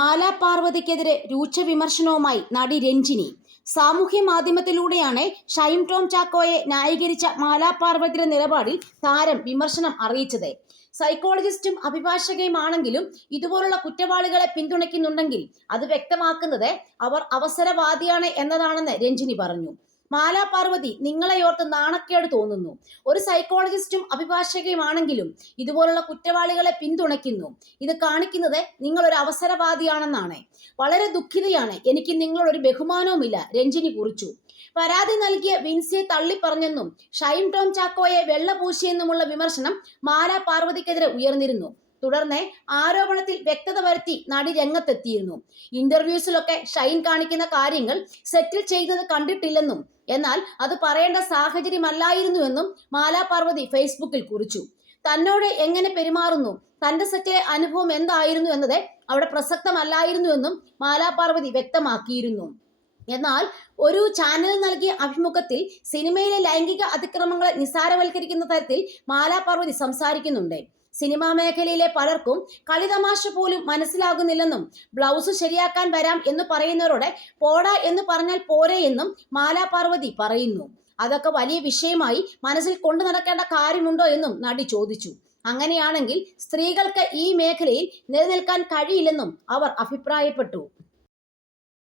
മാലാ പാർവതിക്കെതിരെ രൂക്ഷ വിമർശനവുമായി നടി രഞ്ജിനി. സാമൂഹ്യ മാധ്യമത്തിലൂടെയാണ് ഷൈൻ ടോം ചാക്കോയെ ന്യായീകരിച്ച മാലാ പാർവതിയുടെ നിലപാടിൽ താരം വിമർശനം അറിയിച്ചത്. സൈക്കോളജിസ്റ്റും അഭിഭാഷകയുമാണെങ്കിലും ഇതുപോലുള്ള കുറ്റവാളികളെ പിന്തുണയ്ക്കുന്നുണ്ടെങ്കിൽ അത് വ്യക്തമാക്കുന്നത് അവർ അവസരവാദിയാണ് എന്നതാണെന്ന് രഞ്ജിനി പറഞ്ഞു. മാലാ പാർവതി, നിങ്ങളെയോർത്ത് നാണക്കേട് തോന്നുന്നു. ഒരു സൈക്കോളജിസ്റ്റും അഭിഭാഷകയുമാണെങ്കിലും ഇതുപോലുള്ള കുറ്റവാളികളെ പിന്തുണയ്ക്കുന്നു. ഇത് കാണിക്കുന്നത് നിങ്ങളൊരു അവസരവാദിയാണെന്നാണ്. വളരെ ദുഃഖിതയാണ്. എനിക്ക് നിങ്ങളൊരു ബഹുമാനവുമില്ല, രഞ്ജിനി കുറിച്ചു. പരാതി നൽകിയ വിൻസിയെ തള്ളിപ്പറഞ്ഞെന്നും ഷൈൻ ടോം ചാക്കോയെ വെള്ളപൂശിയെന്നുമുള്ള വിമർശനം മാലാ പാർവതിക്കെതിരെ ഉയർന്നിരുന്നു. തുടർന്ന് ആരോപണത്തിൽ വ്യക്തത വരുത്തി നടി രംഗത്തെത്തിയിരുന്നു. ഇന്റർവ്യൂസിലൊക്കെ ഷൈൻ കാണിക്കുന്ന കാര്യങ്ങൾ സെറ്റിൽ ചെയ്യുന്നത് കണ്ടിട്ടില്ലെന്നും എന്നാൽ അത് പറയേണ്ട സാഹചര്യമല്ലായിരുന്നുവെന്നും മാലാ പാർവതി ഫേസ്ബുക്കിൽ കുറിച്ചു. തന്നോട് എങ്ങനെ പെരുമാറുന്നു, തന്റെ സെറ്റിലെ അനുഭവം എന്തായിരുന്നു എന്നത് അവിടെ പ്രസക്തമല്ലായിരുന്നുവെന്നും മാലാ പാർവതി വ്യക്തമാക്കിയിരുന്നു. എന്നാൽ ഒരു ചാനൽ നൽകിയ അഭിമുഖത്തിൽ സിനിമയിലെ ലൈംഗിക അതിക്രമങ്ങളെ നിസ്സാരവൽക്കരിക്കുന്ന തരത്തിൽ മാലാ പാർവതി സംസാരിക്കുന്നുണ്ട്. സിനിമാ മേഖലയിലെ പലർക്കും കളിതമാശ പോലും മനസ്സിലാകുന്നില്ലെന്നും ബ്ലൗസ് ശരിയാക്കാൻ വരാം എന്ന് പറയുന്നവരോട് പോടാ എന്ന് പറഞ്ഞാൽ പോരെ എന്നും മാലാ പാർവതി പറയുന്നു. അതൊക്കെ വലിയ വിഷയമായി മനസ്സിൽ കൊണ്ടു നടക്കേണ്ട കാര്യമുണ്ടോ എന്നും നടി ചോദിച്ചു. അങ്ങനെയാണെങ്കിൽ സ്ത്രീകൾക്ക് ഈ മേഖലയിൽ നിലനിൽക്കാൻ കഴിയില്ലെന്നും അവർ അഭിപ്രായപ്പെട്ടു.